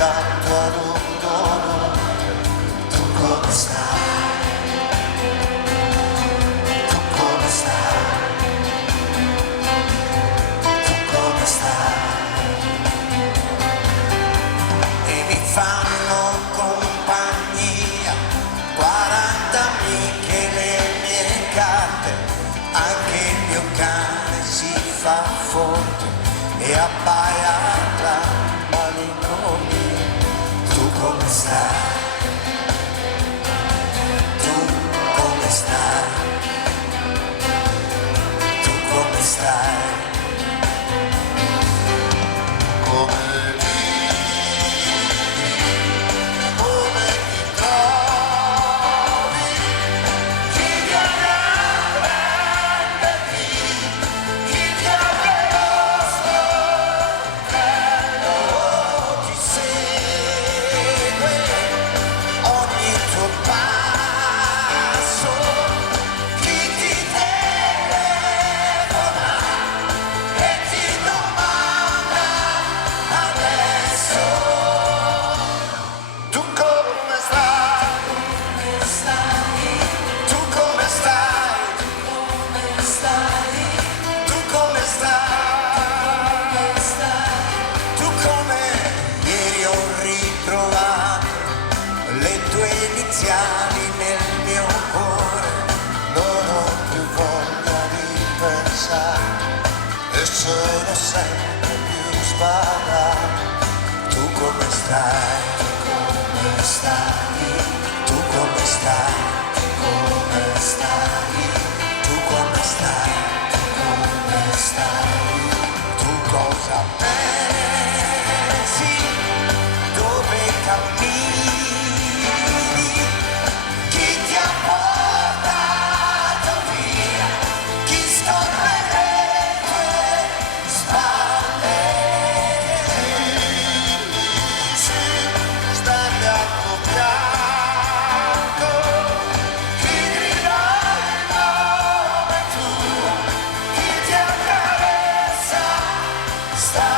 accanto ad un dono. Tu come stai? Tu come stai? Tu come stai? E mi fanno compagnia 40 amiche le mie carte, anche il mio cane si fa foto e appaia la malinconia. Tu come stai? Tu come stai? Tu come stai? Come come ti trovi? Chi viene a prenderti? Chi ti apre lo sportello? Ti segue ogni tuo passo. Chi ti telefona e ti domanda adesso. Tu come stai? Tu come stai? Tu come stai? Tu come ieri ho ritrovato le tue iniziali nel mio cuore. Non ho più voglia di pensare e sono sempre più sbadato. Tu come stai? Tu come stai? Tu come stai? Tu come stai? Tu come stai? Tu come stai? Tu cosa pensi? Dove cammini? Chi ti ha portato via? Chi scorre le tue spalle? Sì, stai al tuo fianco. Chi grida il nome tuo? Chi ti accarezza? Sta